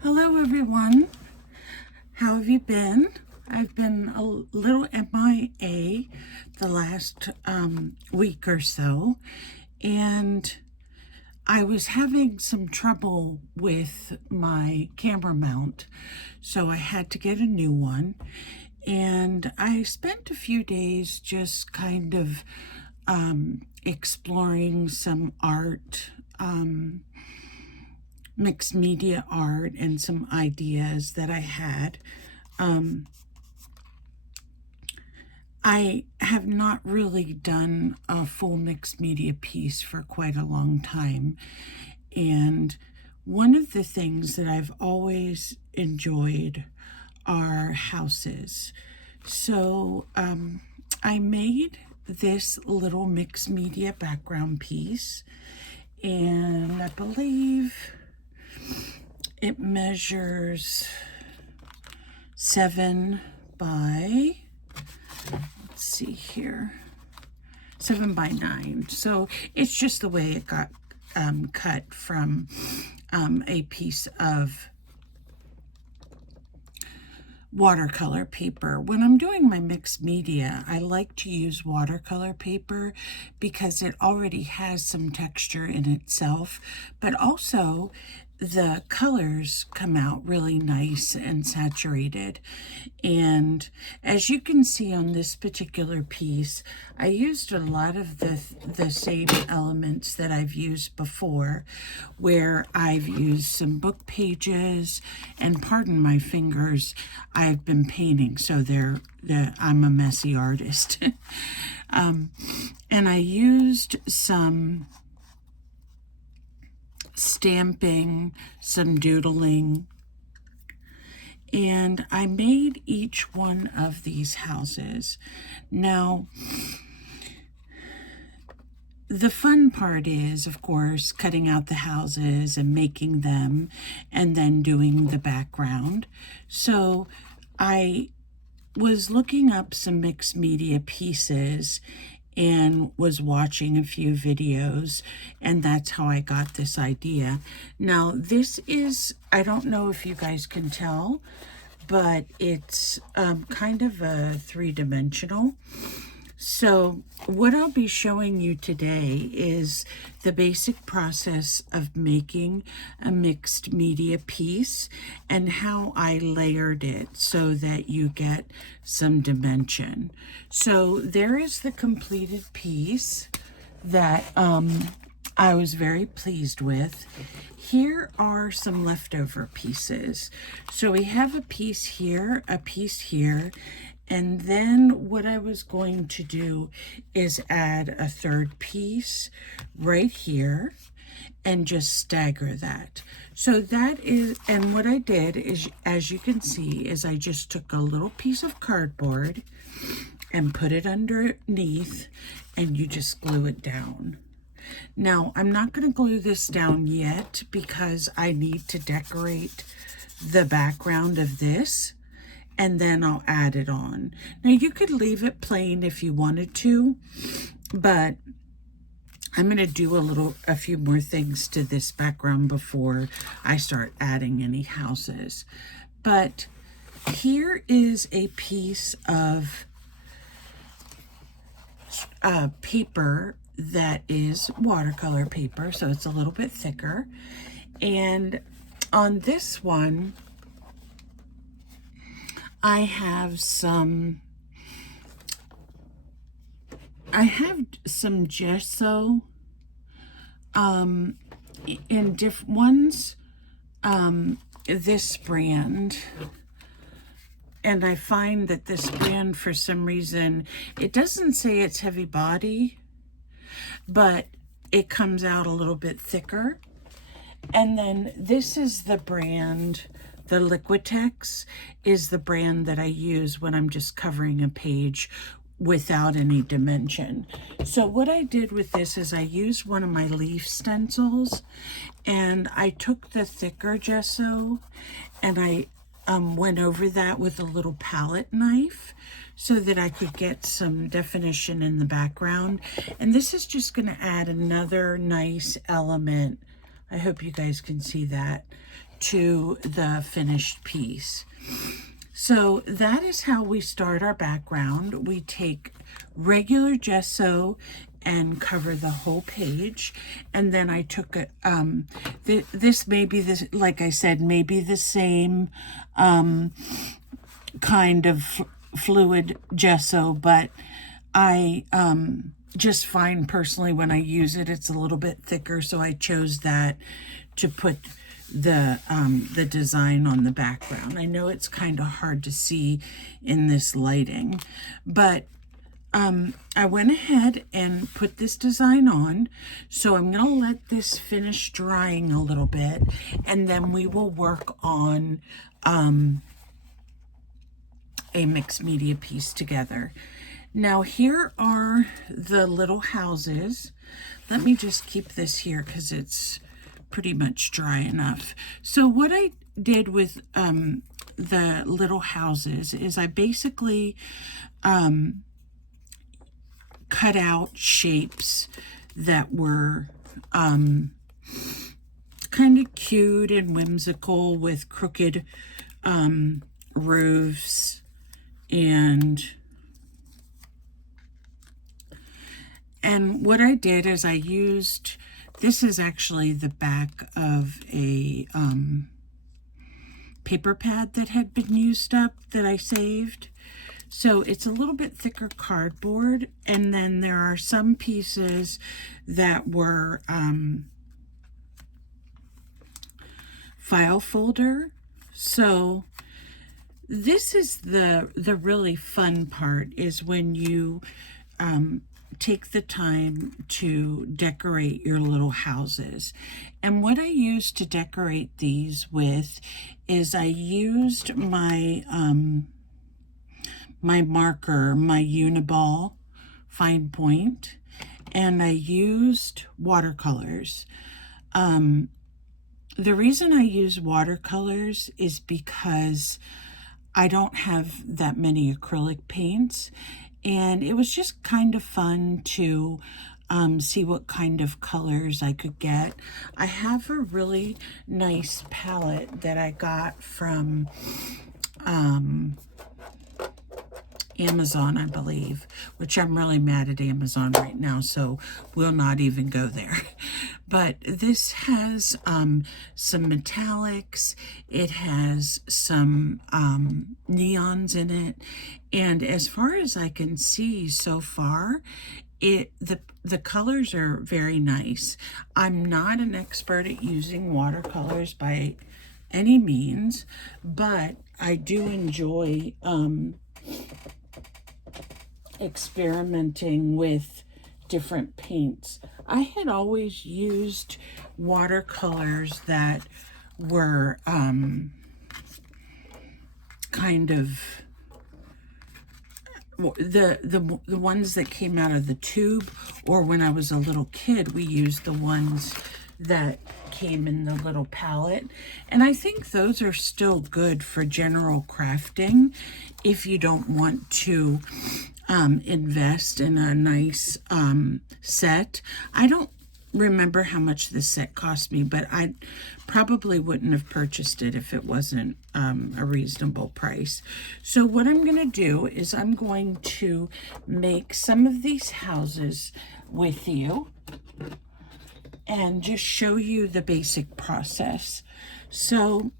Hello everyone, how have you been? I've been a little MIA the last week or so, and I was having some trouble with my camera mount, so I had to get a new one. And I spent a few days just kind of exploring some art, mixed media art, and some ideas that I had. I have not really done a full mixed media piece for quite a long time. And one of the things that I've always enjoyed are houses. So I made this little mixed media background piece, and I believe it measures 7 by, let's see here, 7 by 9. So it's just the way it got cut from a piece of watercolor paper. When I'm doing my mixed media, I like to use watercolor paper because it already has some texture in itself, but also the colors come out really nice and saturated. And as you can see on this particular piece, I used a lot of the same elements that I've used before, where I've used some book pages, and pardon my fingers, I've been painting, so I'm a messy artist. And I used some stamping, some doodling, and I made each one of these houses. Now, the fun part is, of course, cutting out the houses and making them, and then doing the background. So I was looking up some mixed media pieces and was watching a few videos, and that's how I got this idea. Now, this is, I don't know if you guys can tell, but it's kind of a three-dimensional. So what I'll be showing you today is the basic process of making a mixed media piece and how I layered it so that you get some dimension. So there is the completed piece that I was very pleased with. Here are some leftover pieces. So we have a piece here, a piece here, and then what I was going to do is add a third piece right here and just stagger that. So that is, and what I did is, as you can see, is I just took a little piece of cardboard and put it underneath, and you just glue it down. Now, I'm not going to glue this down yet because I need to decorate the background of this, and then I'll add it on. Now, you could leave it plain if you wanted to, but I'm going to do a few more things to this background before I start adding any houses. But here is a piece of paper that is watercolor paper, so it's a little bit thicker. And on this one, I have some gesso in different ones, this brand, and I find that this brand, for some reason, it doesn't say it's heavy body, but it comes out a little bit thicker. And then this is the brand, the Liquitex is the brand that I use when I'm just covering a page without any dimension. So what I did with this is I used one of my leaf stencils, and I took the thicker gesso and I went over that with a little palette knife so that I could get some definition in the background. And this is just going to add another nice element. I hope you guys can see that, to the finished piece. So that is how we start our background. We take regular gesso and cover the whole page, and then I took a this may be this, like I said, maybe the same kind of fluid gesso, but I just find personally when I use it, it's a little bit thicker, so I chose that to put the design on the background. I know it's kind of hard to see in this lighting, but I went ahead and put this design on. So I'm going to let this finish drying a little bit, and then we will work on a mixed media piece together. Now here are the little houses. Let me just keep this here because it's pretty much dry enough. So what I did with the little houses is I basically cut out shapes that were kind of cute and whimsical with crooked roofs and what I did is I used, this is actually the back of a paper pad that had been used up that I saved. So it's a little bit thicker cardboard, and then there are some pieces that were file folder. So this is the really fun part, is when you take the time to decorate your little houses. And what I used to decorate these with is I used my my marker, my Uniball fine point, and I used watercolors. The reason I use watercolors is because I don't have that many acrylic paints, and it was just kind of fun to see what kind of colors I could get. I have a really nice palette that I got from Amazon, I believe, which I'm really mad at Amazon right now, so we'll not even go there. But this has some metallics, it has some neons in it, and as far as I can see so far, the colors are very nice. I'm not an expert at using watercolors by any means, but I do enjoy experimenting with different paints. I had always used watercolors that were kind of the ones that came out of the tube, or when I was a little kid, we used the ones that came in the little palette, and I think those are still good for general crafting if you don't want to invest in a nice set. I don't remember how much this set cost me, but I probably wouldn't have purchased it if it wasn't a reasonable price. So what I'm going to do is I'm going to make some of these houses with you and just show you the basic process. So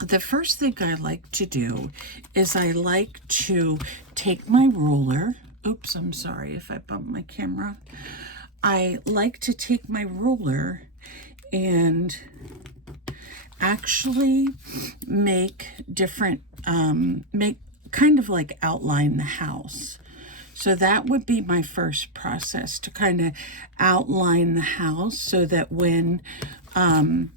the first thing I like to do is I like to take my ruler. Oops, I'm sorry if I bumped my camera. I like to take my ruler and actually make different, make kind of like outline the house. So that would be my first process, to kind of outline the house so that when I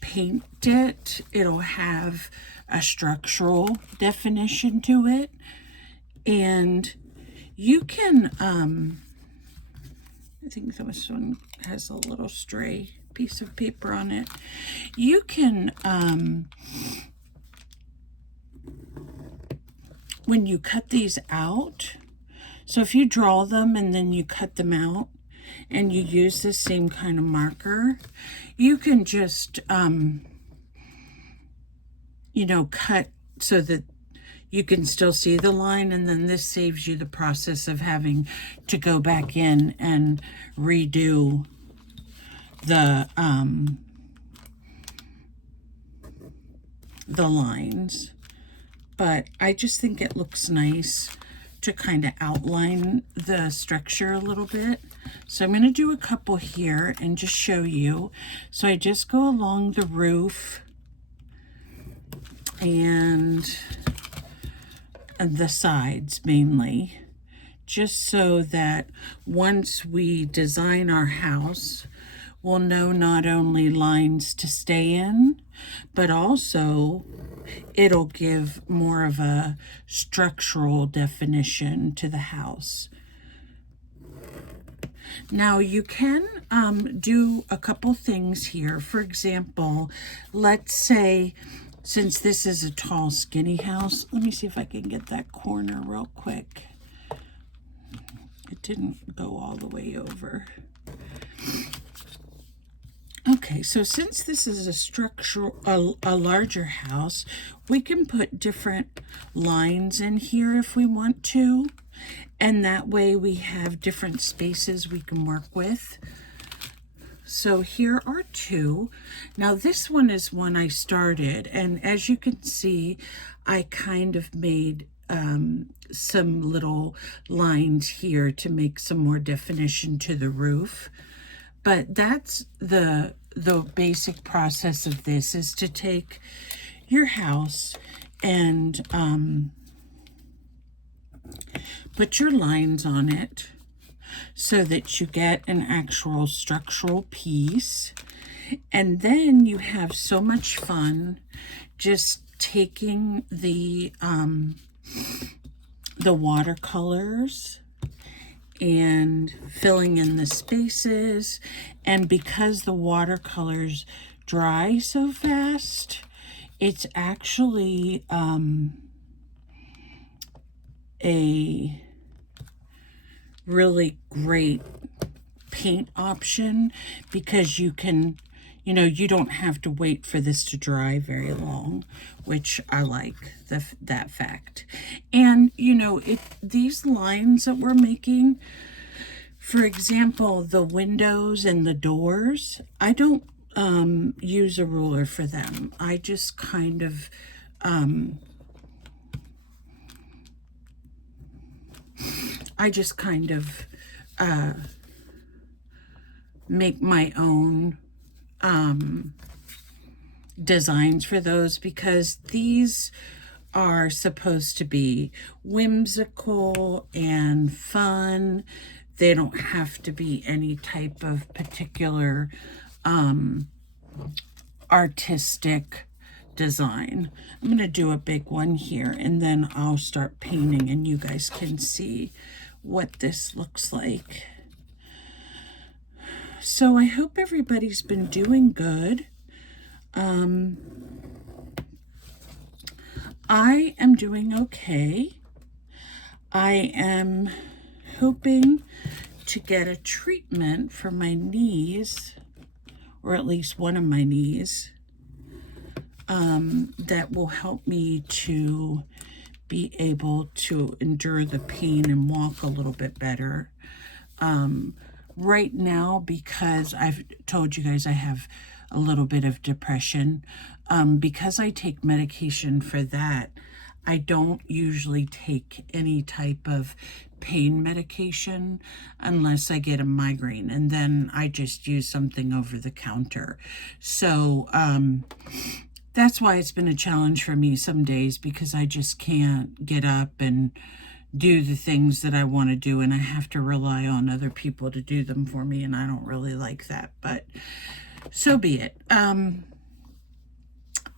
paint it, it'll have a structural definition to it. And you can, I think this one has a little stray piece of paper on it. You can, when you cut these out, so if you draw them and then you cut them out, and you use the same kind of marker, you can just, you know, cut so that you can still see the line, and then this saves you the process of having to go back in and redo the lines. But I just think it looks nice to kind of outline the structure a little bit. So I'm going to do a couple here and just show you. So I just go along the roof and the sides mainly, just so that once we design our house, we'll know not only lines to stay in, but also it'll give more of a structural definition to the house. Now you can do a couple things here. For example, let's say, since this is a tall, skinny house, let me see if I can get that corner real quick. It didn't go all the way over. Okay, so since this is a larger house, we can put different lines in here if we want to, and that way we have different spaces we can work with. So here are two. Now this one is one I started, and as you can see, I kind of made some little lines here to make some more definition to the roof. But that's the basic process of this, is to take your house and put your lines on it so that you get an actual structural piece. And then you have so much fun just taking the watercolors and filling in the spaces. And because the watercolors dry so fast, it's actually a really great paint option, because you can, you know, you don't have to wait for this to dry very long, which I like that fact. And, you know, these lines that we're making, for example, the windows and the doors, I don't use a ruler for them. I just kind of make my own designs for those, because these are supposed to be whimsical and fun. They don't have to be any type of particular artistic design. I'm going to do a big one here, and then I'll start painting and you guys can see what this looks like. So I hope everybody's been doing good. I am doing okay. I am hoping to get a treatment for my knees, or at least one of my knees, that will help me to be able to endure the pain and walk a little bit better. Right now, because I've told you guys I have a little bit of depression, because I take medication for that, I don't usually take any type of pain medication unless I get a migraine, and then I just use something over the counter. So that's why it's been a challenge for me some days, because I just can't get up and do the things that I want to do, and I have to rely on other people to do them for me, and I don't really like that, but so be it.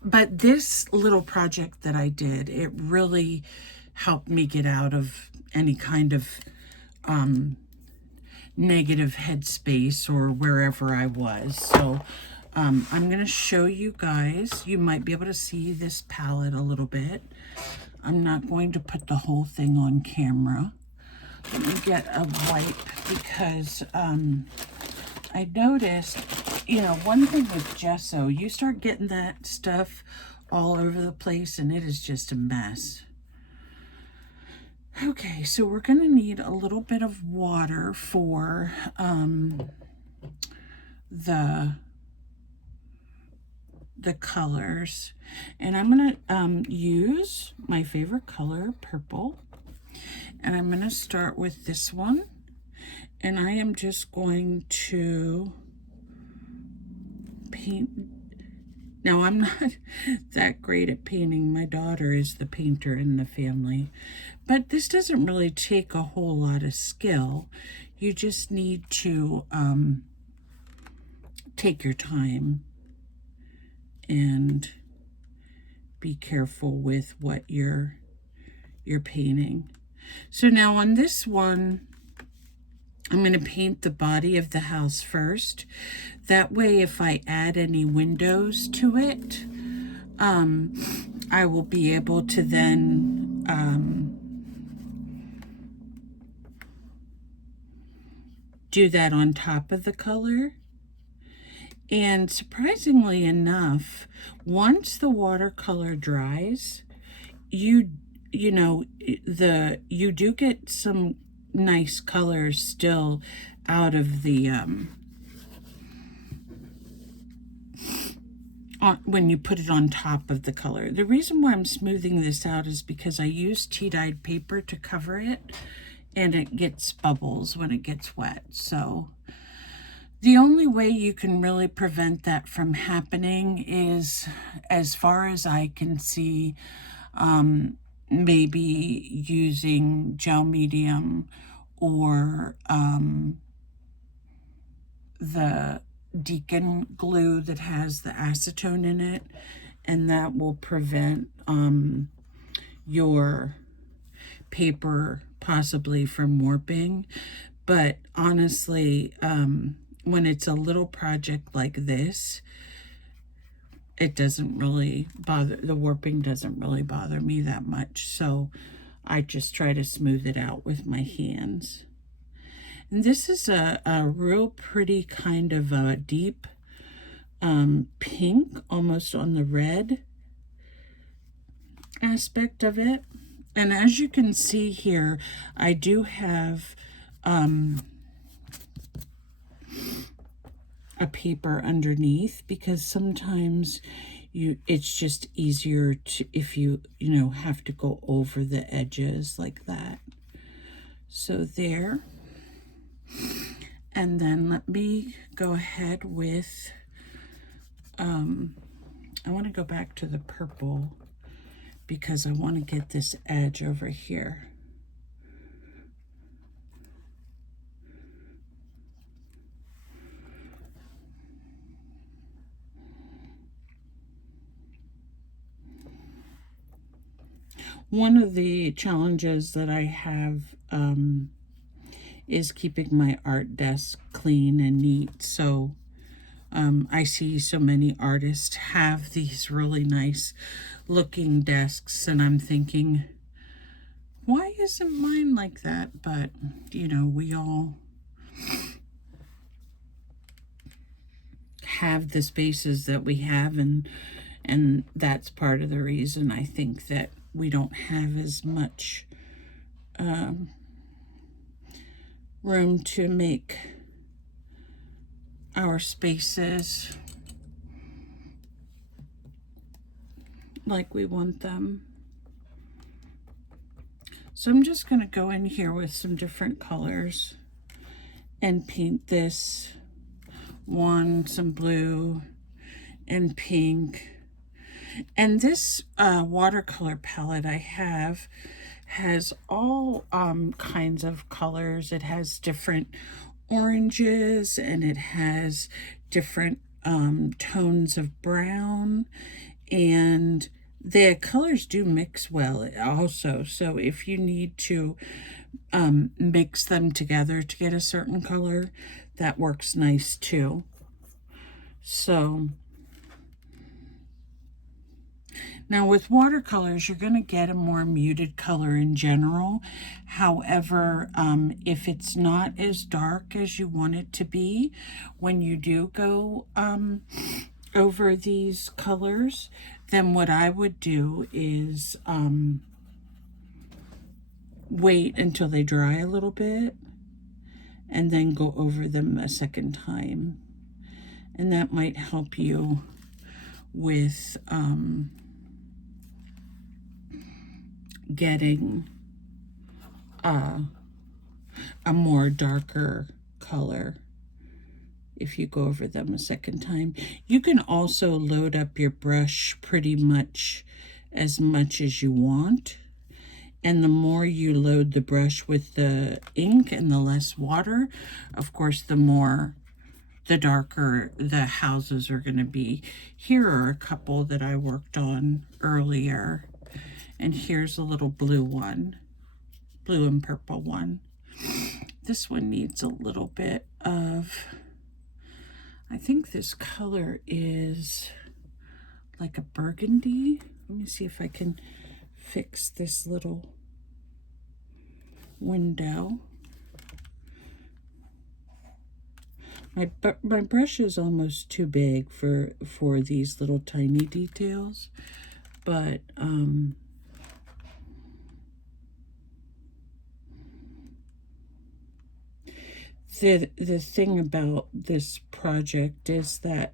But this little project that I did, it really helped me get out of any kind of negative headspace or wherever I was. So I'm going to show you guys. You might be able to see this palette a little bit. I'm not going to put the whole thing on camera, Let me get a wipe because I noticed, you know, one thing with gesso, you start getting that stuff all over the place and it is just a mess. Okay, so we're going to need a little bit of water for the colors. And I'm going to use my favorite color, purple. And I'm going to start with this one. And I am just going to paint. Now, I'm not that great at painting. My daughter is the painter in the family. But this doesn't really take a whole lot of skill. You just need to take your time and be careful with what you're painting. So now on this one, I'm going to paint the body of the house first. That way, if I add any windows to it, I will be able to then do that on top of the color. And surprisingly enough, once the watercolor dries, you do get some nice colors still out of the when you put it on top of the color. The reason why I'm smoothing this out is because I use tea-dyed paper to cover it, and it gets bubbles when it gets wet. So the only way you can really prevent that from happening is, as far as I can see, maybe using gel medium or the Deacon glue that has the acetone in it, and that will prevent your paper possibly from warping. But honestly, when it's a little project like this, it doesn't really bother, the warping doesn't really bother me that much. So I just try to smooth it out with my hands. And this is a real pretty kind of a deep pink, almost on the red aspect of it. And as you can see here, I do have a paper underneath, because sometimes it's just easier to, if you have to go over the edges like that. So there. And then let me go ahead with I want to go back to the purple because I want to get this edge over here. One of the challenges that I have is keeping my art desk clean and neat. So I see so many artists have these really nice looking desks, and I'm thinking, why isn't mine like that? But, we all have the spaces that we have, and that's part of the reason I think that we don't have as much room to make our spaces like we want them. So I'm just going to go in here with some different colors and paint this one, some blue and pink. And this watercolor palette I have has all kinds of colors. It has different oranges, and it has different tones of brown, and the colors do mix well also. So if you need to mix them together to get a certain color, that works nice too. So Now with watercolors, you're going to get a more muted color in general. However, if it's not as dark as you want it to be, when you do go over these colors, then what I would do is wait until they dry a little bit and then go over them a second time. And that might help you with getting a more darker color if you go over them a second time. You can also load up your brush pretty much as you want. And the more you load the brush with the ink and the less water, of course, the darker the houses are going to be. Here are a couple that I worked on earlier. And here's a little blue one, blue and purple one. This one needs a little bit of, I think this color is like a burgundy. Let me see if I can fix this little window. My brush is almost too big for these little tiny details, but the thing about this project is that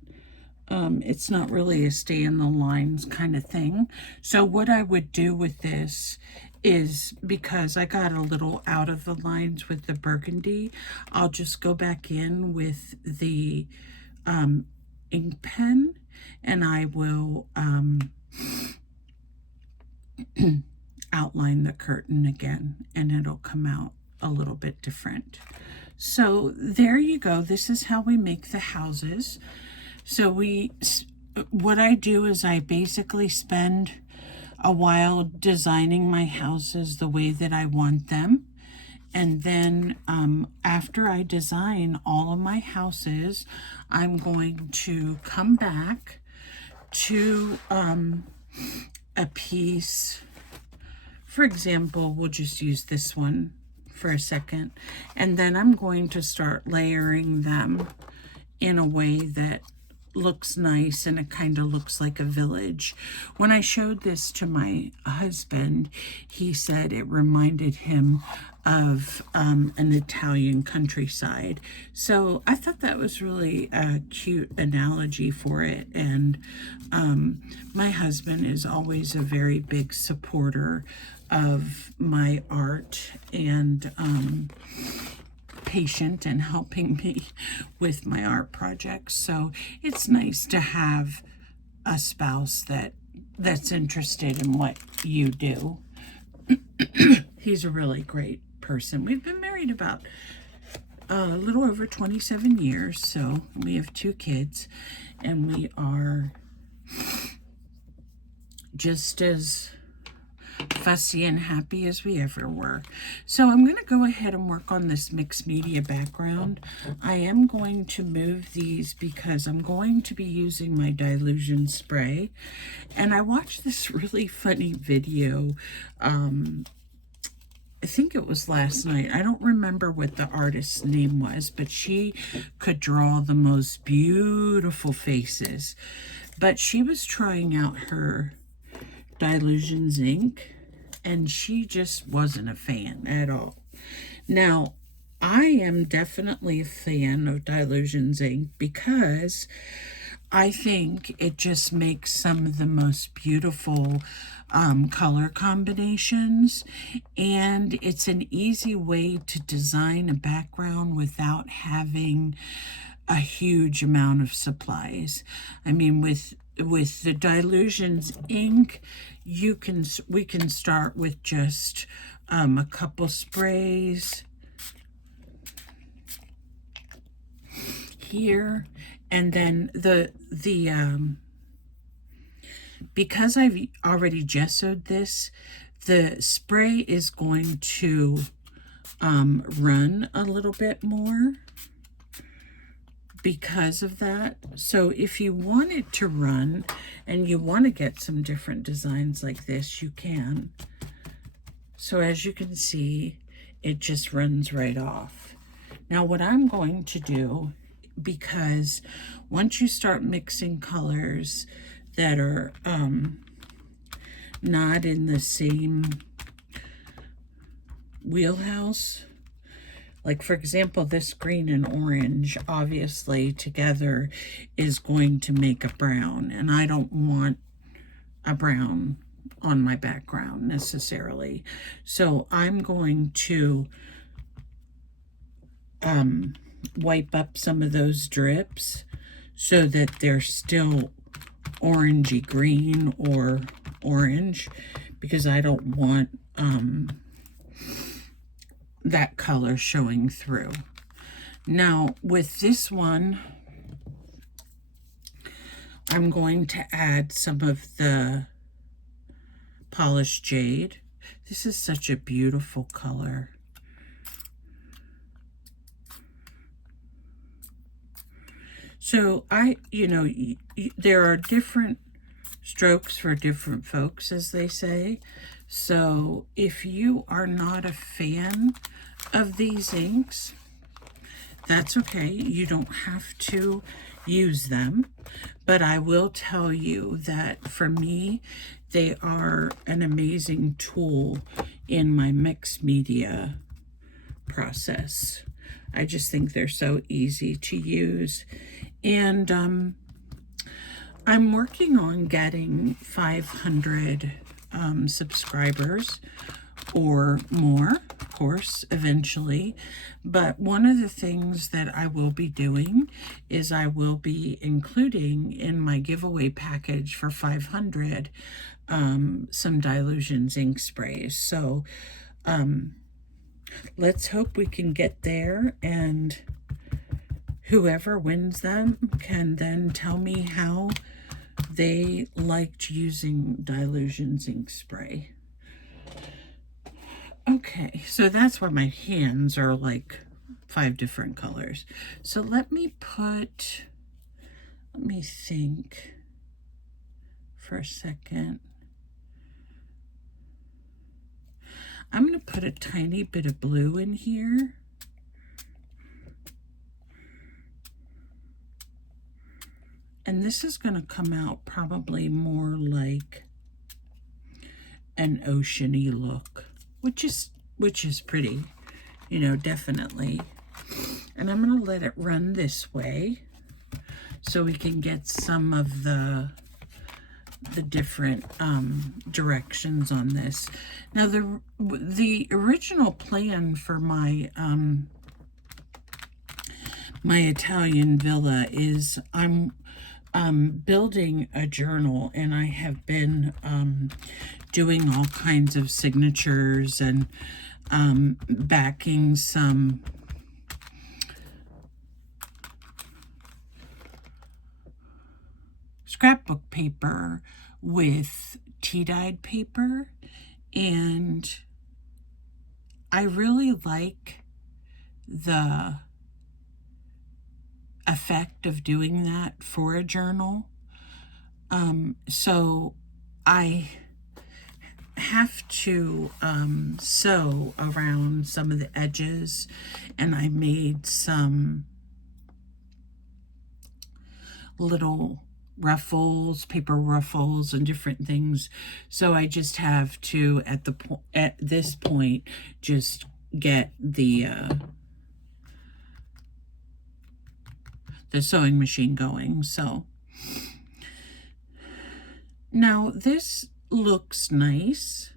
it's not really a stay in the lines kind of thing. So what I would do with this is, because I got a little out of the lines with the burgundy, I'll just go back in with the ink pen and I will outline the curtain again, and it'll come out a little bit different. So there you go. This is how we make the houses. So what I do is I basically spend a while designing my houses the way that I want them. And then after I design all of my houses, I'm going to come back to a piece. For example, we'll just use this one for a second. And then I'm going to start layering them in a way that looks nice, and it kind of looks like a village. When I showed this to my husband, he said it reminded him of an Italian countryside. So I thought that was really a cute analogy for it. And my husband is always a very big supporter of my art and patient and helping me with my art projects. So it's nice to have a spouse that's interested in what you do. He's a really great person. We've been married about a little over 27 years, so we have 2 kids, and we are just as fussy and happy as we ever were. So I'm going to go ahead and work on this mixed media background. I am going to move these because I'm going to be using my Dilution spray. And I watched this really funny video. I think it was last night. I don't remember what the artist's name was, but she could draw the most beautiful faces. But she was trying out her Dilution ink, and she just wasn't a fan at all. Now, I am definitely a fan of Dilution ink because I think it just makes some of the most beautiful color combinations, and it's an easy way to design a background without having a huge amount of supplies. I mean, with the Dilution's ink, we can start with just a couple sprays here, and then because I've already gessoed this, the spray is going to run a little bit more. because of that. So if you want it to run and you want to get some different designs like this, you can. So as you can see, it just runs right off. Now what I'm going to do, because once you start mixing colors that are not in the same wheelhouse, like for example, this green and orange obviously together is going to make a brown, and I don't want a brown on my background necessarily. So I'm going to wipe up some of those drips so that they're still orangey green or orange, because I don't want that color showing through. Now with this one, I'm going to add some of the polished jade. This is such a beautiful color. So there are different strokes for different folks, as they say. So if you are not a fan of these inks, that's okay. You don't have to use them. But I will tell you that for me, they are an amazing tool in my mixed media process. I just think they're so easy to use. And I'm working on getting 500 subscribers or more, of course, eventually. But one of the things that I will be doing is I will be including in my giveaway package for 500 some Dilutions ink sprays. So let's hope we can get there, and whoever wins them can then tell me how they liked using Dilutions ink spray. Okay, so that's why my hands are like 5 different colors. So let me think for a second. I'm going to put a tiny bit of blue in here. And this is going to come out probably more like an ocean-y look, which is pretty, definitely. And I'm going to let it run this way so we can get some of the different directions on this. Now the original plan for my my Italian villa is I'm building a journal, and I have been doing all kinds of signatures and backing some scrapbook paper with tea-dyed paper, and I really like the effect of doing that for a journal. So I have to sew around some of the edges, and I made some little ruffles, paper ruffles, and different things. So I just have to, at this point, just get the sewing machine going. So now this looks nice,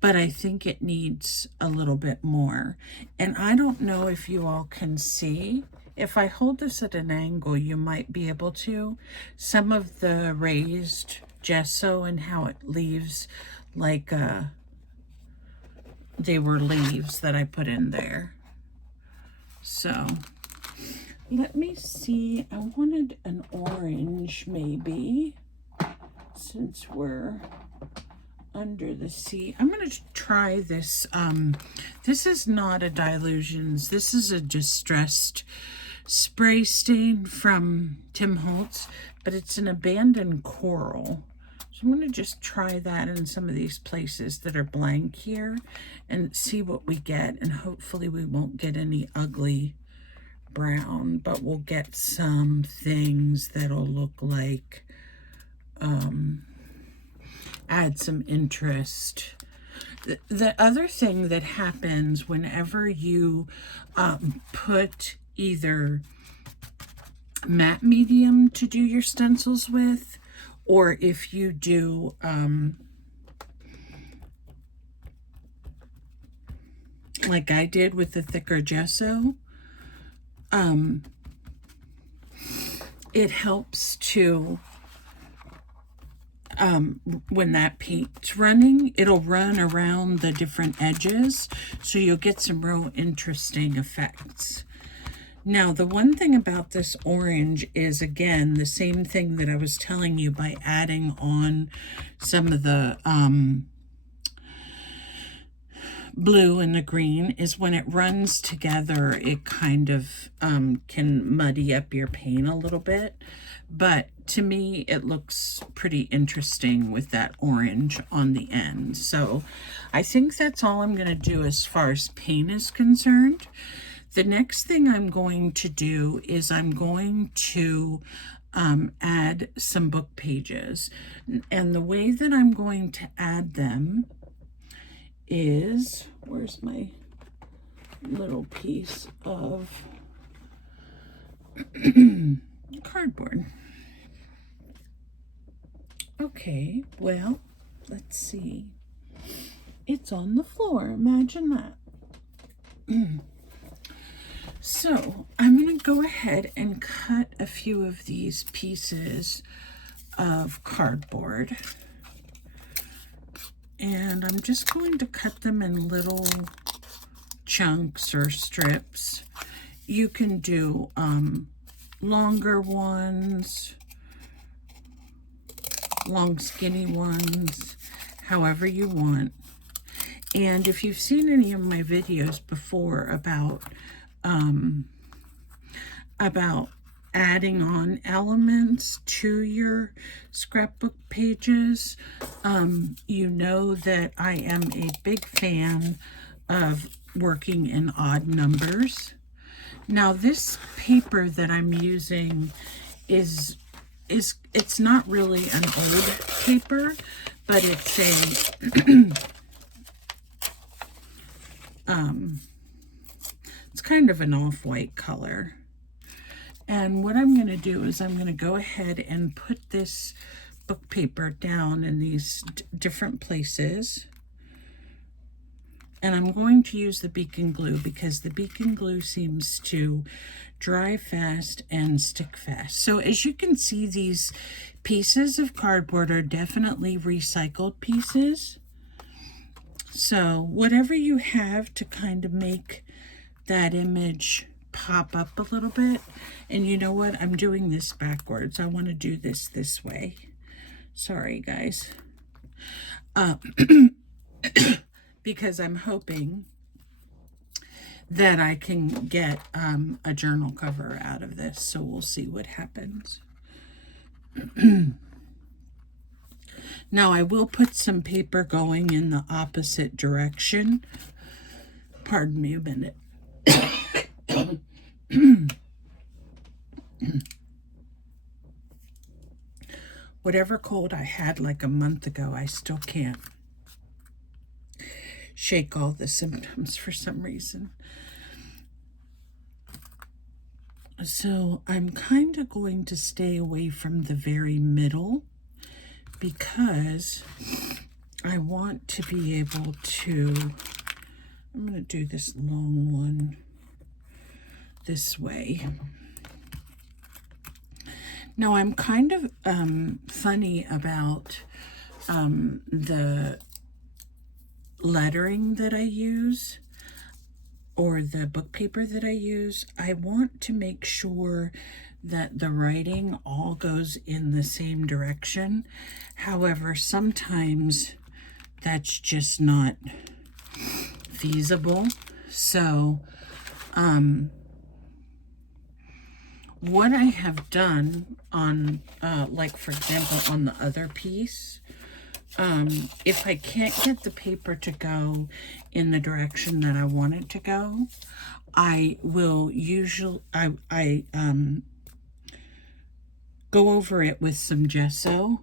but I think it needs a little bit more. And I don't know if you all can see. If I hold this at an angle, you might be able to. Some of the raised gesso and how it leaves like they were leaves that I put in there. So let me see. I wanted an orange maybe, since we're under the sea. I'm going to try this. This is not a Dilutions. This is a distressed spray stain from Tim Holtz, but it's an abandoned coral. So I'm going to just try that in some of these places that are blank here and see what we get. And hopefully we won't get any ugly brown, but we'll get some things that'll look like, add some interest. The other thing that happens whenever you put either matte medium to do your stencils with, or if you do like I did with the thicker gesso, it helps to, when that paint's running, it'll run around the different edges, so you'll get some real interesting effects. Now, the one thing about this orange is, again, the same thing that I was telling you by adding on some of the blue and the green, is when it runs together, it kind of can muddy up your paint a little bit. But to me, it looks pretty interesting with that orange on the end. So I think that's all I'm going to do as far as paint is concerned. The next thing I'm going to do is I'm going to add some book pages. And the way that I'm going to add them is, where's my little piece of cardboard? Okay, well, let's see. It's on the floor. Imagine that. So I'm going to go ahead and cut a few of these pieces of cardboard. And I'm just going to cut them in little chunks or strips. You can do longer ones, long skinny ones, however you want. And if you've seen any of my videos before about adding on elements to your scrapbook pages, you know that I am a big fan of working in odd numbers. Now, this paper that I'm using it's not really an old paper, but it's a it's kind of an off-white color. And what I'm going to do is I'm going to go ahead and put this book paper down in these different places. And I'm going to use the beacon glue because the beacon glue seems to dry fast and stick fast. So as you can see, these pieces of cardboard are definitely recycled pieces. So whatever you have to kind of make that image pop up a little bit. And you know what? I'm doing this backwards. I want to do this way. Sorry, guys. Because I'm hoping that I can get a journal cover out of this. So we'll see what happens. Now, I will put some paper going in the opposite direction. Pardon me a minute. Whatever cold I had like a month ago, I still can't shake all the symptoms for some reason. So I'm kind of going to stay away from the very middle because I want to be able to, I'm going to do this long one this way. Now I'm kind of funny about the lettering that I use, or the book paper that I use. I want to make sure that the writing all goes in the same direction. However, sometimes that's just not feasible. So what I have done on, like for example, on the other piece, if I can't get the paper to go in the direction that I want it to go, I will usually, I go over it with some gesso,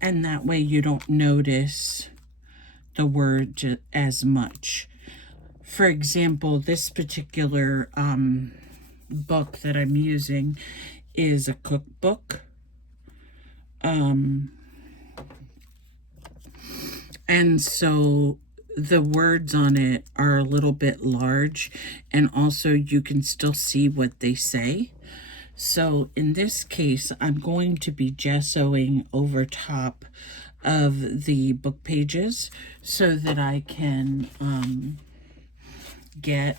and that way you don't notice the word as much. For example, this particular book that I'm using is a cookbook. And so the words on it are a little bit large, and also you can still see what they say. So in this case, I'm going to be gessoing over top of the book pages so that I can get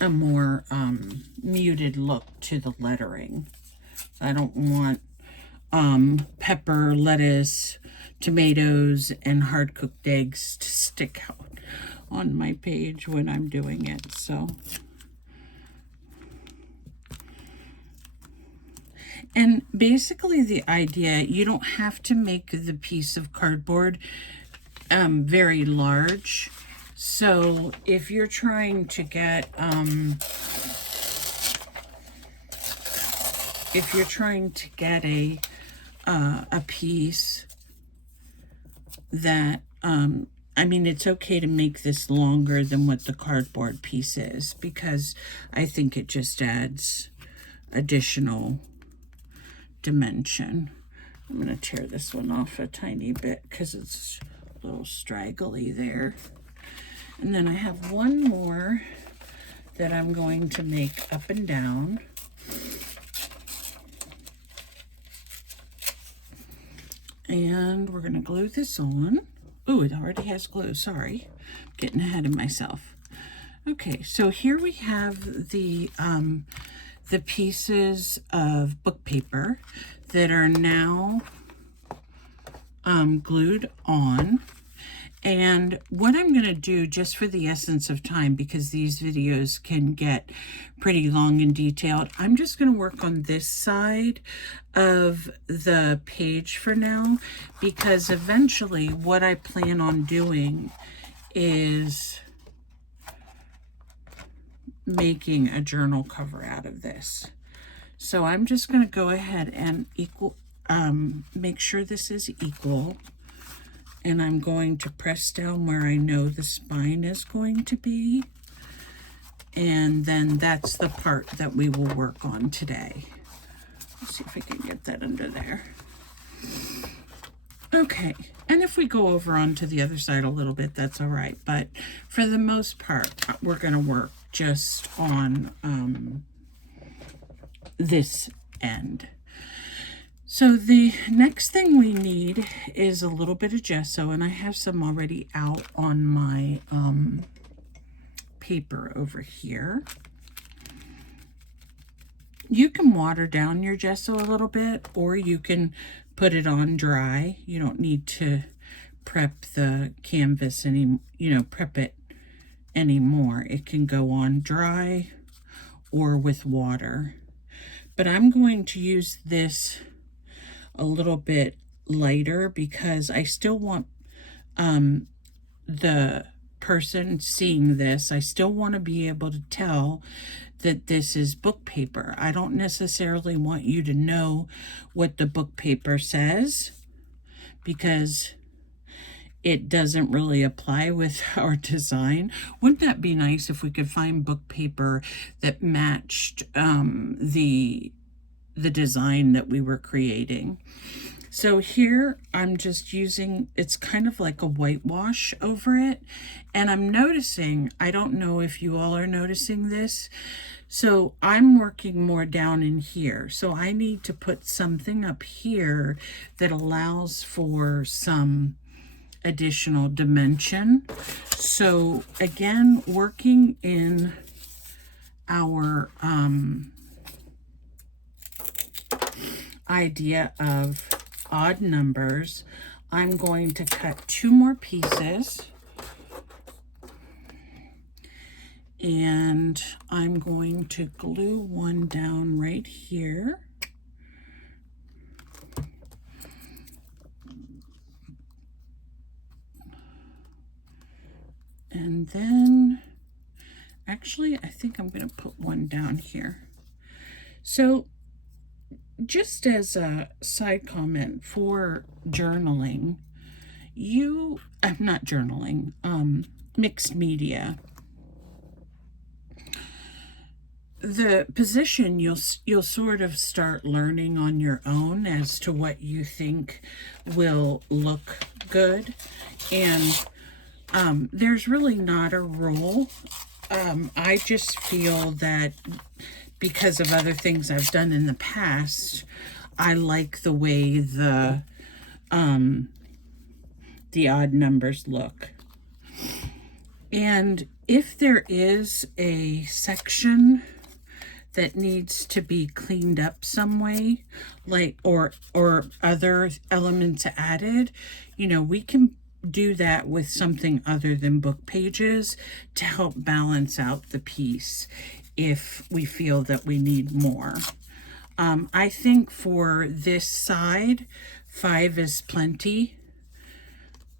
a more muted look to the lettering. I don't want pepper, lettuce, tomatoes, and hard-cooked eggs to stick out on my page when I'm doing it. So, and basically the idea, you don't have to make the piece of cardboard very large. So if you're trying to get a piece that I mean, it's okay to make this longer than what the cardboard piece is, because I think it just adds additional dimension. I'm going to tear this one off a tiny bit because it's a little straggly there. And then I have one more that I'm going to make up and down. And we're going to glue this on. Oh, it already has glue. Sorry. Getting ahead of myself. Okay, so here we have the pieces of book paper that are now glued on. And what I'm going to do, just for the essence of time, because these videos can get pretty long and detailed, I'm just going to work on this side of the page for now, because eventually what I plan on doing is making a journal cover out of this. So I'm just going to go ahead and make sure this is equal. And I'm going to press down where I know the spine is going to be. And then that's the part that we will work on today. Let's see if I can get that under there. Okay, and if we go over onto the other side a little bit, that's all right. But for the most part, we're going to work just on this end. So the next thing we need is a little bit of gesso, and I have some already out on my paper over here. You can water down your gesso a little bit, or you can put it on dry. You don't need to prep the canvas prep it anymore. It can go on dry or with water. But I'm going to use this a little bit lighter because I still want the person seeing this, I still want to be able to tell that this is book paper. I don't necessarily want you to know what the book paper says, because it doesn't really apply with our design. Wouldn't that be nice if we could find book paper that matched the design that we were creating? So here I'm just using, it's kind of like a whitewash over it. And I'm noticing, I don't know if you all are noticing this, so I'm working more down in here. So I need to put something up here that allows for some additional dimension. So again, working in our idea of odd numbers, I'm going to cut 2 more pieces, And I'm going to glue one down right here. And then, actually, I think I'm going to put one down here. So, just as a side comment for journaling, I'm not journaling, mixed media. The position you'll sort of start learning on your own as to what you think will look good, and there's really not a rule. I just feel that because of other things I've done in the past, I like the way the odd numbers look. And if there is a section that needs to be cleaned up some way, like or other elements added, we can do that with something other than book pages to help balance out the piece if we feel that we need more. I think for this side, 5 is plenty,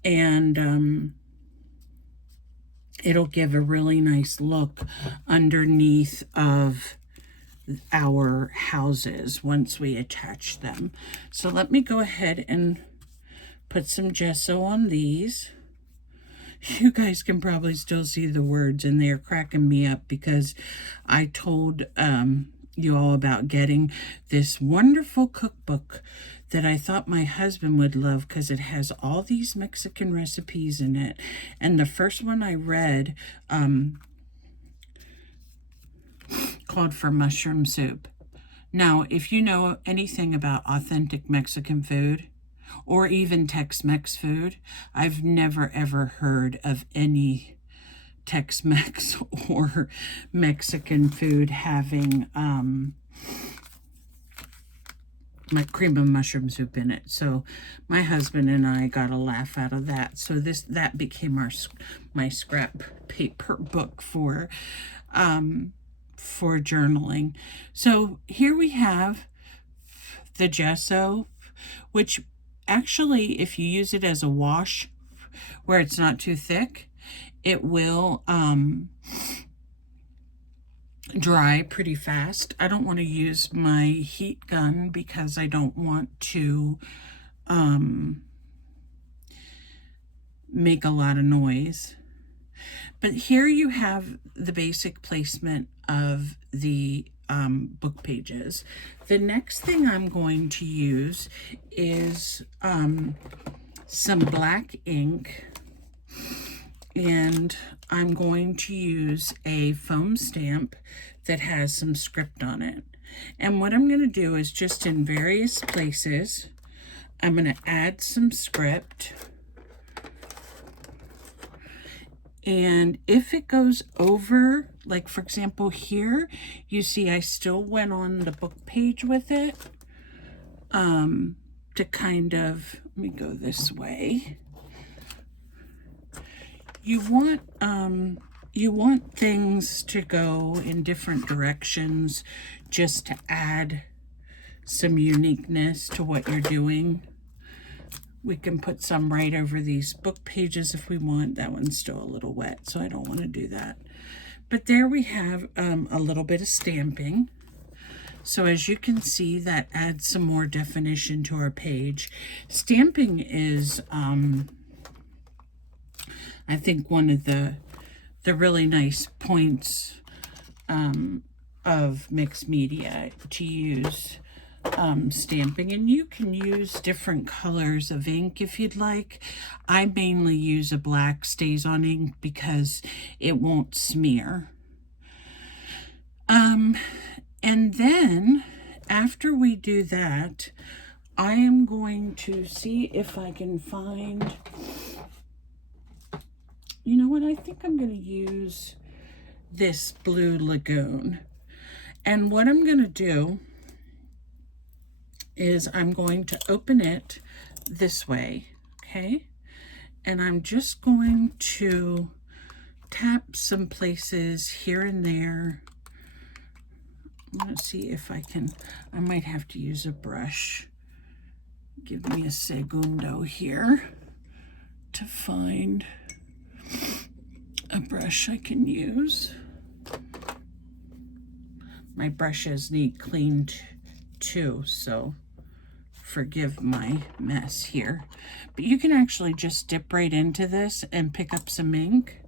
and it'll give a really nice look underneath of our houses once we attach them. So let me go ahead and put some gesso on these. You guys can probably still see the words, and they're cracking me up because I told you all about getting this wonderful cookbook that I thought my husband would love because it has all these Mexican recipes in it. And the first one I read called for mushroom soup. Now, if you know anything about authentic Mexican food, or even Tex-Mex food, I've never ever heard of any Tex-Mex or Mexican food having like cream of mushroom soup in it. So my husband and I got a laugh out of that. So that became my scrap paper book for journaling. So here we have the gesso, which actually, if you use it as a wash where it's not too thick, it will dry pretty fast. I don't want to use my heat gun because I don't want to make a lot of noise. But here you have the basic placement of the book pages. The next thing I'm going to use is some black ink, and I'm going to use a foam stamp that has some script on it. And what I'm going to do is just in various places, I'm going to add some script. And if it goes over, like for example here, you see I still went on the book page with it to kind of, let me go this way. You want things to go in different directions just to add some uniqueness to what you're doing. We can put some right over these book pages if we want. That one's still a little wet, so I don't want to do that. But there we have a little bit of stamping. So as you can see, that adds some more definition to our page. Stamping is, I think, one of the really nice points of mixed media to use stamping, and you can use different colors of ink if you'd like. I mainly use a black StazOn ink because it won't smear. And then after we do that, I am going to see if I can find, you know what, I think I'm going to use this Blue Lagoon. And what I'm going to do is I'm going to open it this way, okay? And I'm just going to tap some places here and there. I'm going to see if I can, I might have to use a brush. Give me a segundo here to find a brush I can use. My brushes need cleaned too, so forgive my mess here. But you can actually just dip right into this and pick up some ink.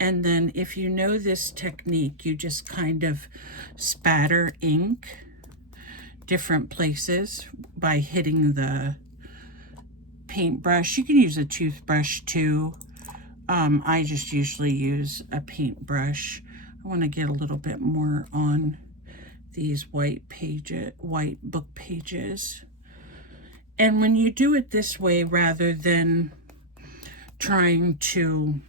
And then if you know this technique, you just kind of spatter ink different places by hitting the paintbrush. You can use a toothbrush too. I just usually use a paintbrush. I want to get a little bit more on these white book pages. And when you do it this way, rather than trying to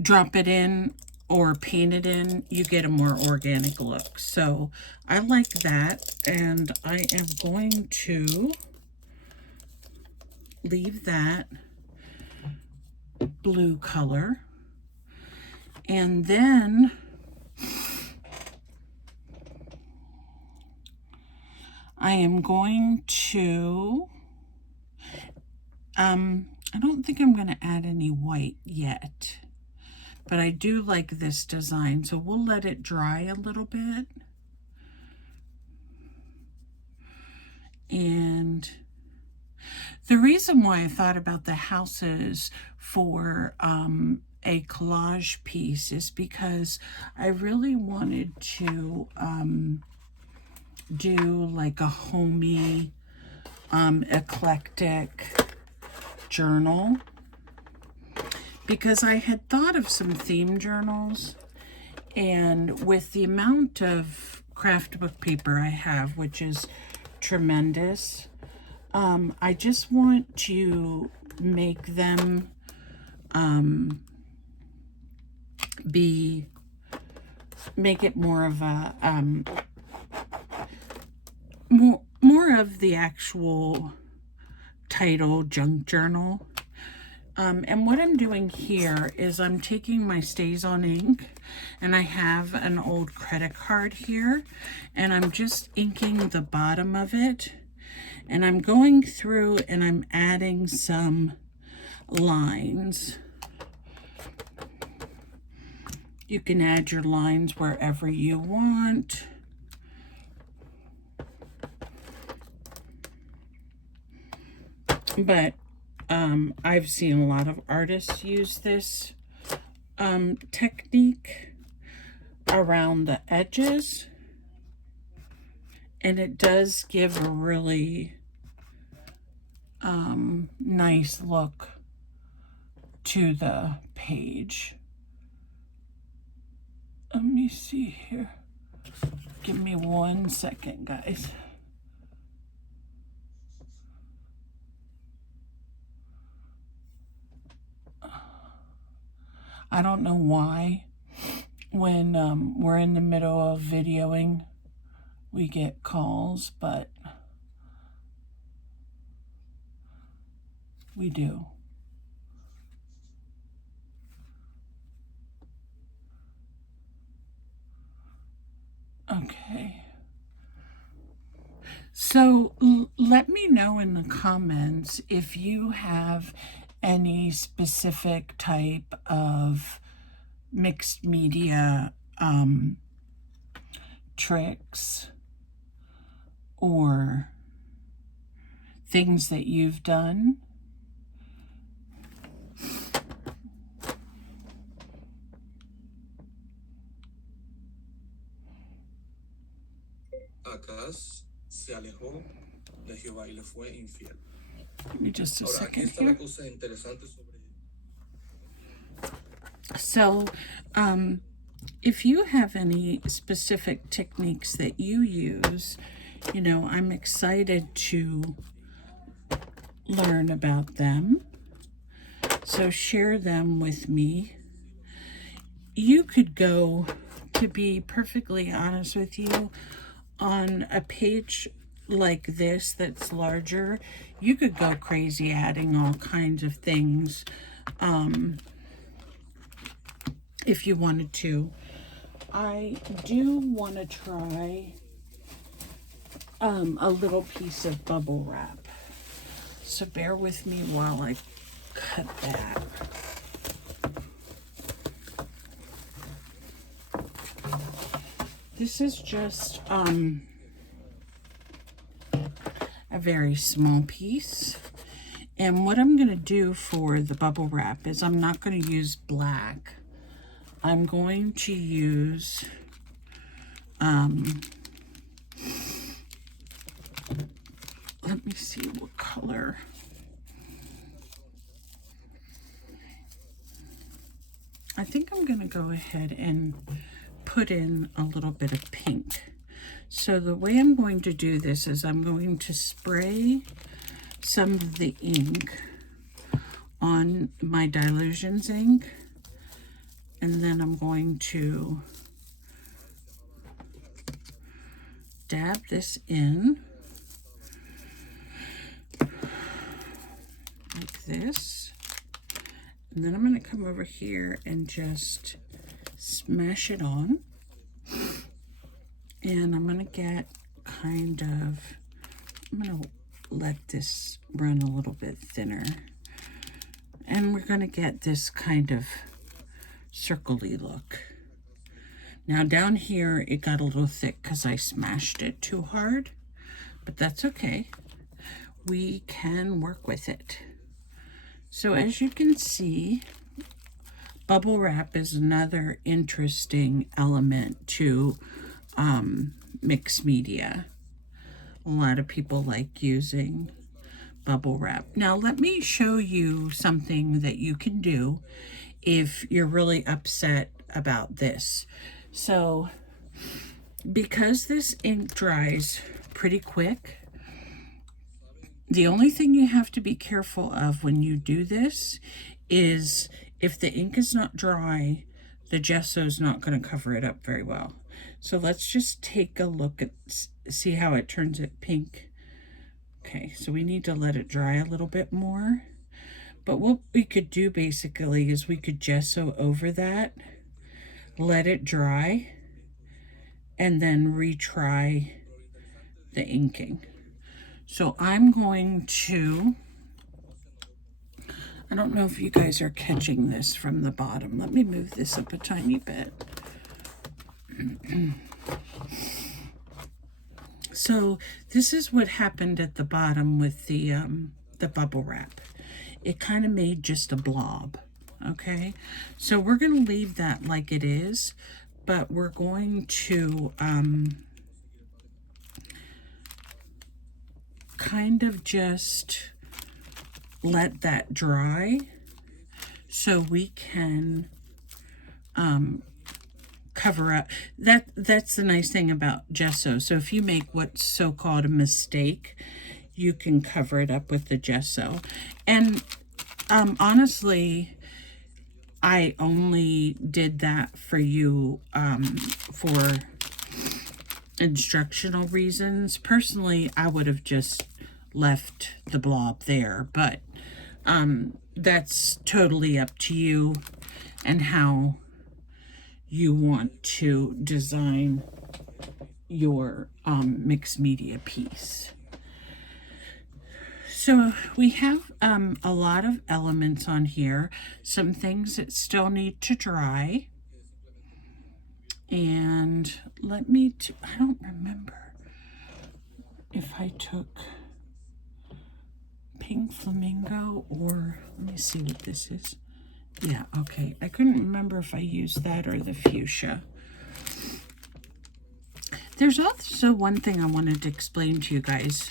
drop it in or paint it in, you get a more organic look. So I like that, and I am going to leave that blue color. And then I am going to, I don't think I'm going to add any white yet, but I do like this design, so we'll let it dry a little bit. And the reason why I thought about the houses for a collage piece is because I really wanted to do like a homey, eclectic journal, because I had thought of some theme journals, and with the amount of craft book paper I have, which is tremendous, I just want to make them make it more of a more of the actual title, junk journal. And what I'm doing here is I'm taking my Stays On ink, and I have an old credit card here, and I'm just inking the bottom of it, and I'm going through and I'm adding some lines. You can add your lines wherever you want. But I've seen a lot of artists use this technique around the edges, and it does give a really nice look to the page. Let me see here. Give me 1 second, guys. I don't know why when we're in the middle of videoing we get calls, but we do. Okay. So let me know in the comments if you have any specific type of mixed media tricks or things that you've done. Acaz se alejó de Jehová y le fue infiel. Give me just a Ahora, aquí second está here. la cosa interesante sobre. So, if you have any specific techniques that you use, you know, I'm excited to learn about them. So share them with me. You could go, to be perfectly honest with you, on a page like this that's larger, you could go crazy adding all kinds of things if you wanted to. I do want to try a little piece of bubble wrap. So bear with me while I cut that. This is just a very small piece. And what I'm going to do for the bubble wrap is I'm not going to use black. I'm going to use let me see what color. I think I'm going to go ahead and put in a little bit of pink. So the way I'm going to do this is I'm going to spray some of the ink on my Dilutions ink, and then I'm going to dab this in like this, and then I'm going to come over here and just smash it on, and I'm going to get I'm going to let this run a little bit thinner, and we're going to get this kind of circle-y look. Now down here it got a little thick because I smashed it too hard, but that's okay. We can work with it. So as you can see, bubble wrap is another interesting element to mixed media. A lot of people like using bubble wrap. Now let me show you something that you can do if you're really upset about this. So because this ink dries pretty quick, the only thing you have to be careful of when you do this is if the ink is not dry, the gesso is not going to cover it up very well. So let's just take a look at, see how it turns it pink. Okay, so we need to let it dry a little bit more. But what we could do basically is we could gesso over that, let it dry, and then retry the inking. So I'm going to, I don't know if you guys are catching this from the bottom. Let me move this up a tiny bit. So this is what happened at the bottom with the bubble wrap. It kind of made just a blob, okay? So we're going to leave that like it is, but we're going to kind of just let that dry so we can cover up. That's the nice thing about gesso. So if you make what's so-called a mistake, you can cover it up with the gesso. And honestly, I only did that for you for instructional reasons. Personally, I would have just left the blob there, but that's totally up to you and how you want to design your mixed media piece. So we have a lot of elements on here, some things that still need to dry. And let me, I don't remember if I took pink flamingo or, let me see what this is. Yeah, okay. I couldn't remember if I used that or the fuchsia. There's also one thing I wanted to explain to you guys.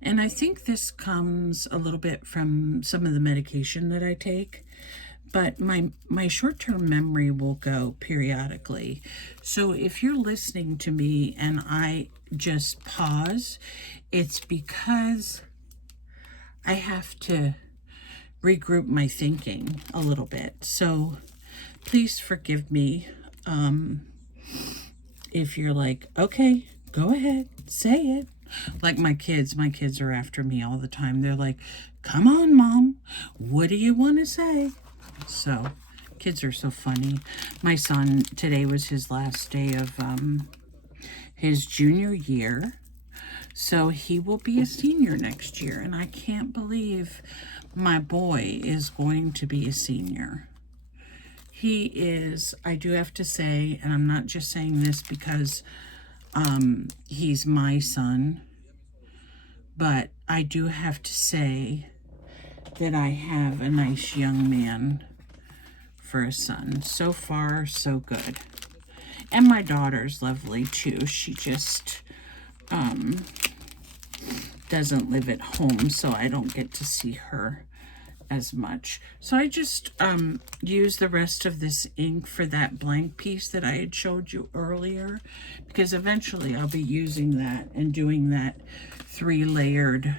And I think this comes a little bit from some of the medication that I take. But my short-term memory will go periodically. So if you're listening to me and I just pause, it's because I have to regroup my thinking a little bit. So please forgive me if you're like, okay, Go ahead, say it. Like my kids are after me all the time. They're like, come on, Mom, what do you want to say? So, kids are so funny. My son, today was his last day of his junior year. So he will be a senior next year. And I can't believe my boy is going to be a senior. He is, I do have to say, and I'm not just saying this because he's my son, but I do have to say that I have a nice young man for a son. So far, so good. And my daughter's lovely too. She just doesn't live at home, so I don't get to see her as much. So I just use the rest of this ink for that blank piece that I had showed you earlier, because eventually I'll be using that and doing that 3-layered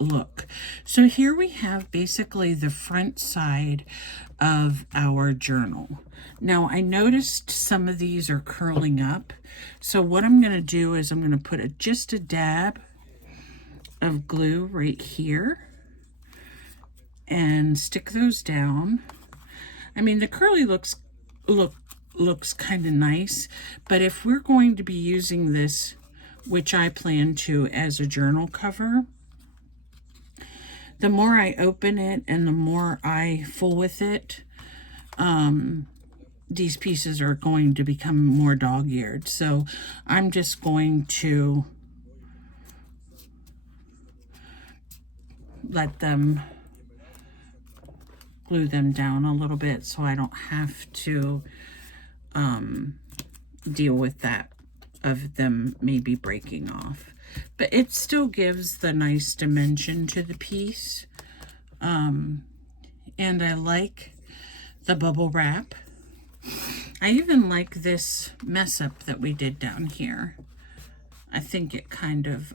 look. So here we have basically the front side of our journal. Now I noticed some of these are curling up, so what I'm going to do is I'm going to put just a dab of glue right here and stick those down. I mean, the curly looks kind of nice, but if we're going to be using this, which I plan to, as a journal cover, the more I open it and the more I fool with it, these pieces are going to become more dog-eared. So I'm just going to let them glue them down a little bit so I don't have to deal with that of them maybe breaking off. But it still gives the nice dimension to the piece. And I like the bubble wrap. I even like this mess up that we did down here. I think it kind of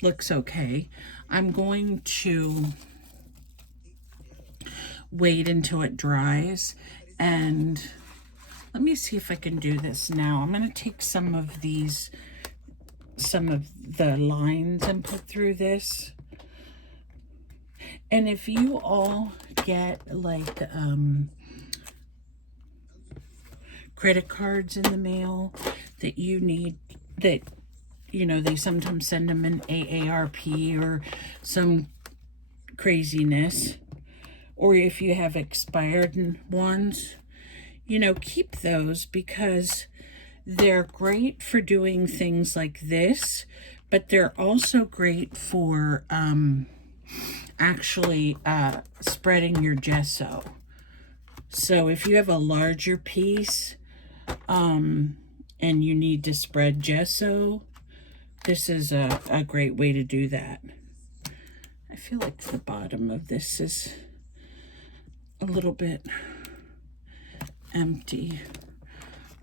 looks okay. I'm going to wait until it dries, and let me see if I can do this now. I'm going to take some of the lines and put through this. And if you all get like credit cards in the mail that you need, that they sometimes send them in AARP or some craziness, or if you have expired ones, keep those, because they're great for doing things like this, but they're also great for actually spreading your gesso. So if you have a larger piece and you need to spread gesso, this is a great way to do that. I feel like the bottom of this is a little bit empty.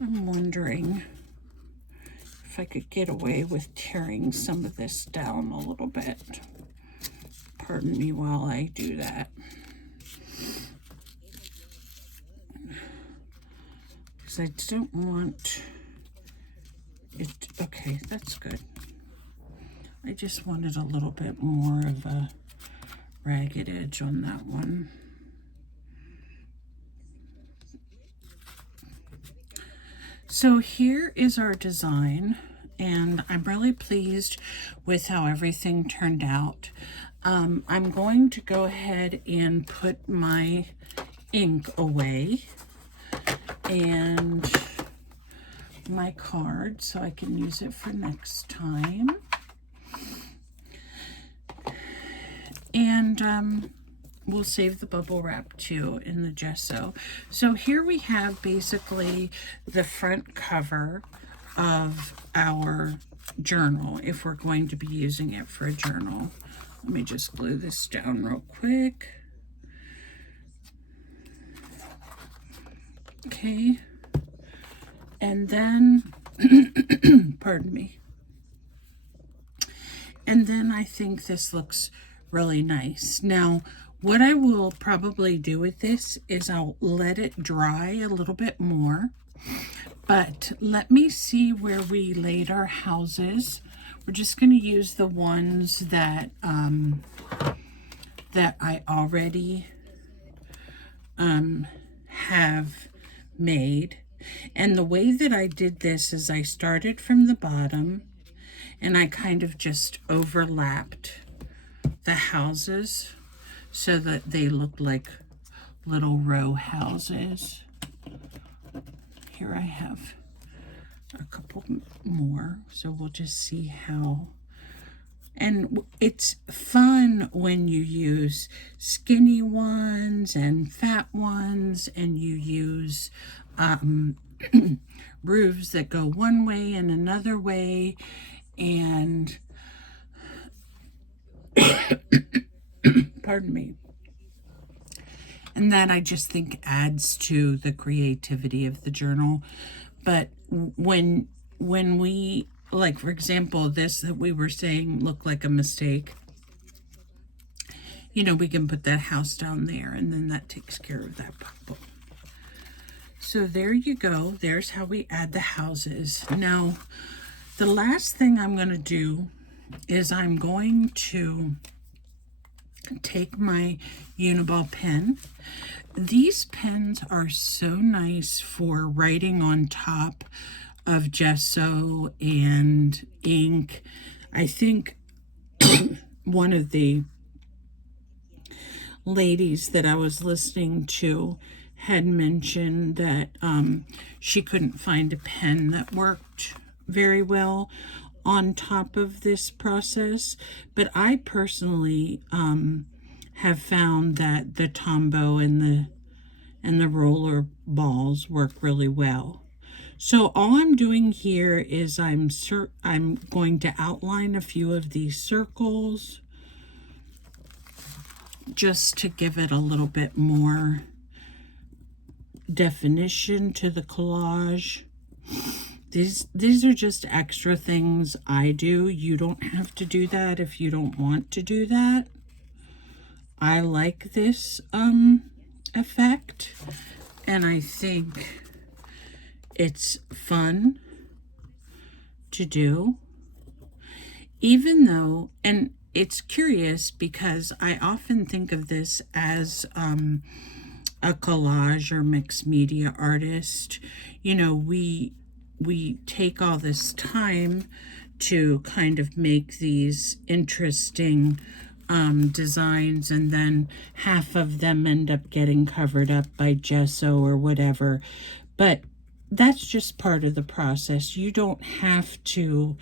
I'm wondering if I could get away with tearing some of this down a little bit. Pardon me while I do that. Because I don't want it. Okay, that's good. I just wanted a little bit more of a ragged edge on that one. So here is our design, and I'm really pleased with how everything turned out. I'm going to go ahead and put my ink away and my card so I can use it for next time. And we'll save the bubble wrap too in the gesso. So here we have basically the front cover of our journal, if we're going to be using it for a journal. Let me just glue this down real quick. Okay. And then, pardon me. And then I think this looks really nice. Now, what I will probably do with this is I'll let it dry a little bit more, But let me see where we laid our houses. We're just going to use the ones that that I already have made. And the way that I did this is I started from the bottom and I kind of just overlapped the houses so that they look like little row houses. Here I have a couple more, so we'll just see how. And it's fun when you use skinny ones and fat ones, and you use roofs that go one way and another way, and pardon me. And that, I just think, adds to the creativity of the journal. But when we, like, for example, this that we were saying looked like a mistake, you know, we can put that house down there, and then that takes care of that problem. So there you go. There's how we add the houses. Now, the last thing I'm going to do is I'm going to take my Uniball pen. These pens are so nice for writing on top of gesso and ink. I think one of the ladies that I was listening to had mentioned that she couldn't find a pen that worked very well on top of this process, but I personally have found that the Tombow and the roller balls work really well. So all I'm doing here is I'm going to outline a few of these circles just to give it a little bit more definition to the collage. These are just extra things I do. You don't have to do that if you don't want to do that. I like this effect, and I think it's fun to do. Even though, and it's curious because I often think of this as a collage or mixed media artist. You know, we take all this time to kind of make these interesting designs, and then half of them end up getting covered up by gesso or whatever. But that's just part of the process. You don't have to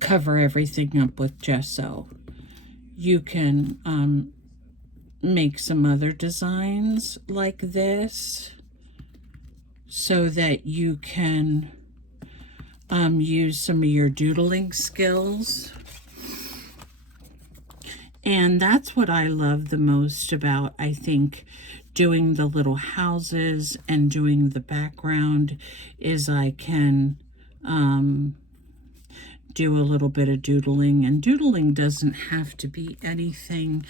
cover everything up with gesso. You can make some other designs like this so that you can use some of your doodling skills. And that's what I love the most about, I think, doing the little houses and doing the background, is I can do a little bit of doodling. And doodling doesn't have to be anything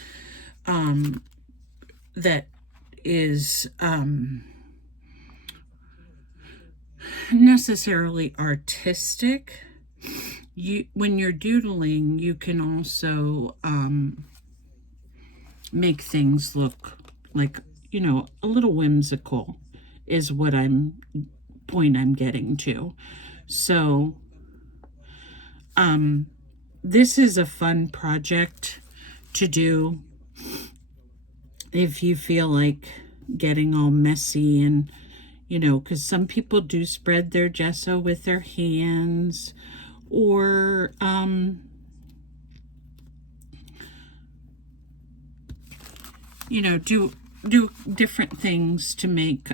that is necessarily artistic. When you're doodling, you can also make things look like, you know, a little whimsical, is what I'm getting to. So this is a fun project to do if you feel like getting all messy, and you know, because some people do spread their gesso with their hands, or you know, do different things to make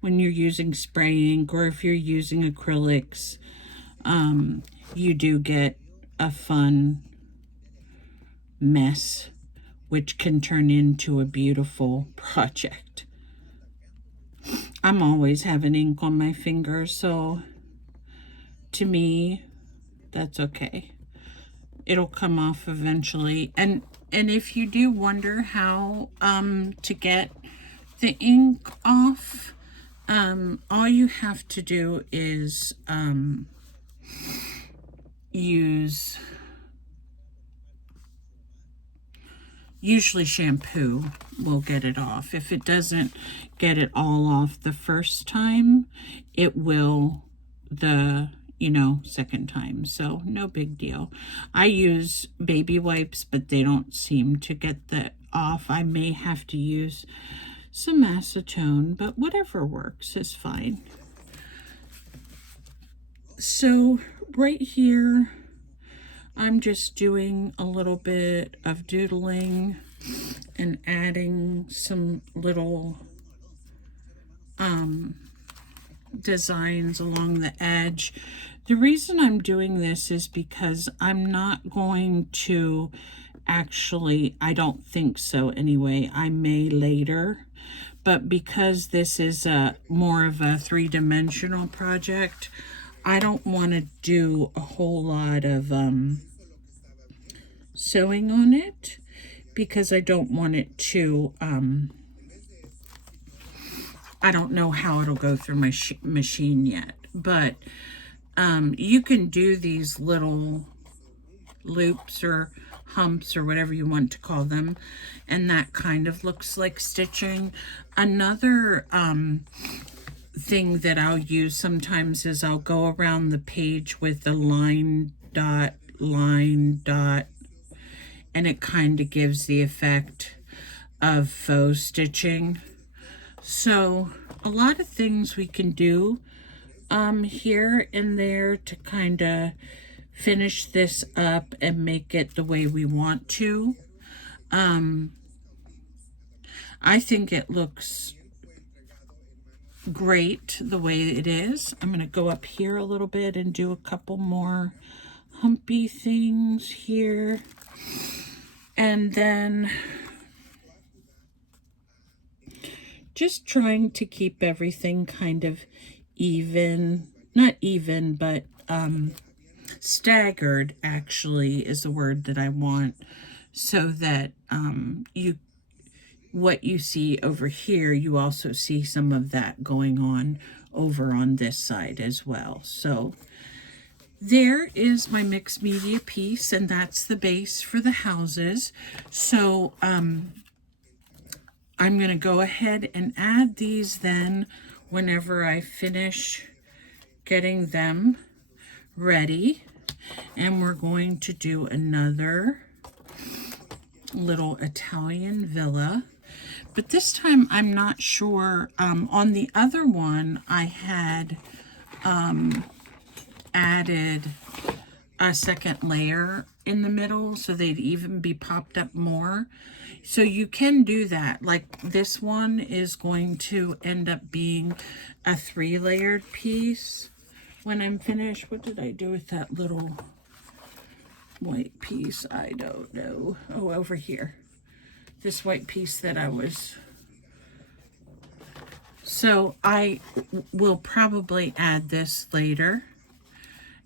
when you're using spray ink, or if you're using acrylics, you do get a fun mess, which can turn into a beautiful project. I'm always having ink on my fingers, so to me, that's okay. It'll come off eventually. And And if you do wonder how to get the ink off, all you have to do is use usually shampoo will get it off. If it doesn't get it all off the first time, it will the second time. So no big deal. I use baby wipes, but they don't seem to get that off. I may have to use some acetone, but whatever works is fine. So right here, I'm just doing a little bit of doodling and adding some little designs along the edge. The reason I'm doing this is because I'm not going to actually, I don't think so anyway, I may later, but because this is more of a three-dimensional project, I don't want to do a whole lot of sewing on it, because I don't want it to, I don't know how it'll go through my machine yet, but you can do these little loops or humps or whatever you want to call them, and that kind of looks like stitching. Another thing that I'll use sometimes is I'll go around the page with a line dot, and it kind of gives the effect of faux stitching. So a lot of things we can do here and there to kind of finish this up and make it the way we want to. I think it looks great the way it is. I'm going to go up here a little bit and do a couple more humpy things here. And then just trying to keep everything kind of even, not even, but staggered actually is the word that I want, so that what you see over here, you also see some of that going on over on this side as well. So there is my mixed media piece, and that's the base for the houses. So I'm going to go ahead and add these then whenever I finish getting them ready. And we're going to do another little Italian villa. But this time I'm not sure. On the other one, I had added a second layer in the middle so they'd even be popped up more. So you can do that. Like this one is going to end up being a 3-layered piece when I'm finished. What did I do with that little white piece? I don't know. Oh, over here. This white piece that I was... So I will probably add this later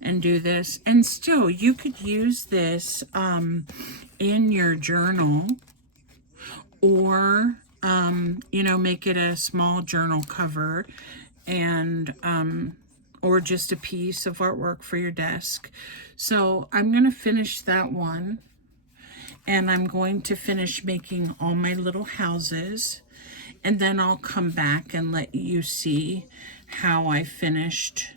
and do this. And still, you could use this in your journal, or make it a small journal cover, and or just a piece of artwork for your desk. So I'm going to finish that one, and I'm going to finish making all my little houses, and then I'll come back and let you see how I finished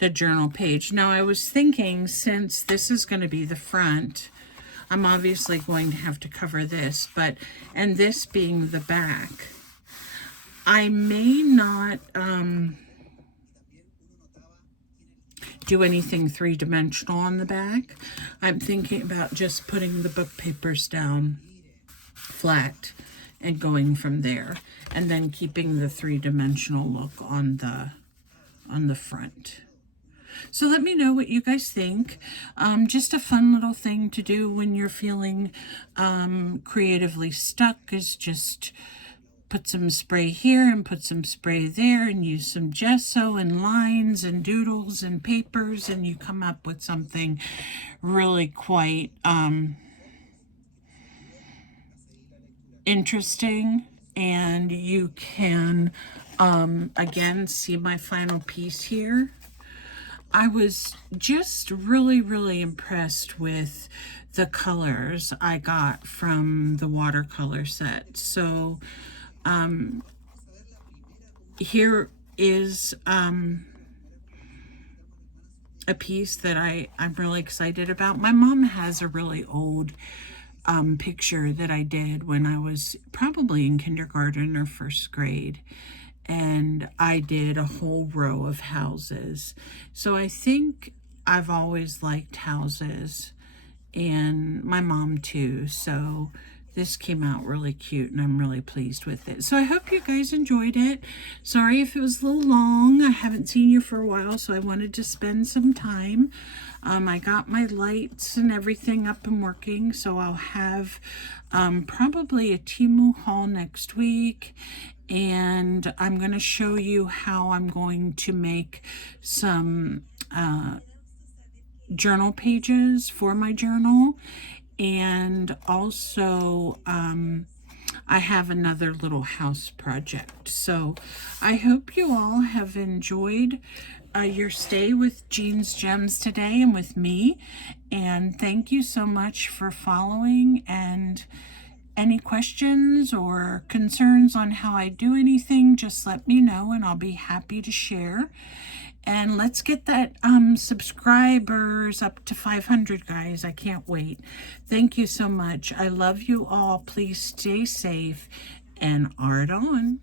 the journal page. Now, I was thinking, since this is going to be the front, I'm obviously going to have to cover this, and this being the back, I may not do anything three-dimensional on the back. I'm thinking about just putting the book papers down flat and going from there, and then keeping the three-dimensional look on the front. So let me know what you guys think. Just a fun little thing to do when you're feeling creatively stuck is just put some spray here and put some spray there and use some gesso and lines and doodles and papers, and you come up with something really quite interesting, and you can again see my final piece here. I was just really impressed with the colors I got from the watercolor set. So here is a piece that I'm really excited about. My mom has a really old picture that I did when I was probably in kindergarten or first grade. And I did a whole row of houses. So I think I've always liked houses, and my mom too. So this came out really cute, and I'm really pleased with it. So I hope you guys enjoyed it. Sorry if it was a little long. I haven't seen you for a while, so I wanted to spend some time. I got my lights and everything up and working, so I'll have probably a Temu haul next week. And I'm going to show you how I'm going to make some journal pages for my journal. And also I have another little house project. So I hope you all have enjoyed your stay with Jean's Gems today and with me. And thank you so much for following. And any questions or concerns on how I do anything, just let me know and I'll be happy to share. And let's get that subscribers up to 500, guys. I can't wait. Thank you so much. I love you all. Please stay safe and art on.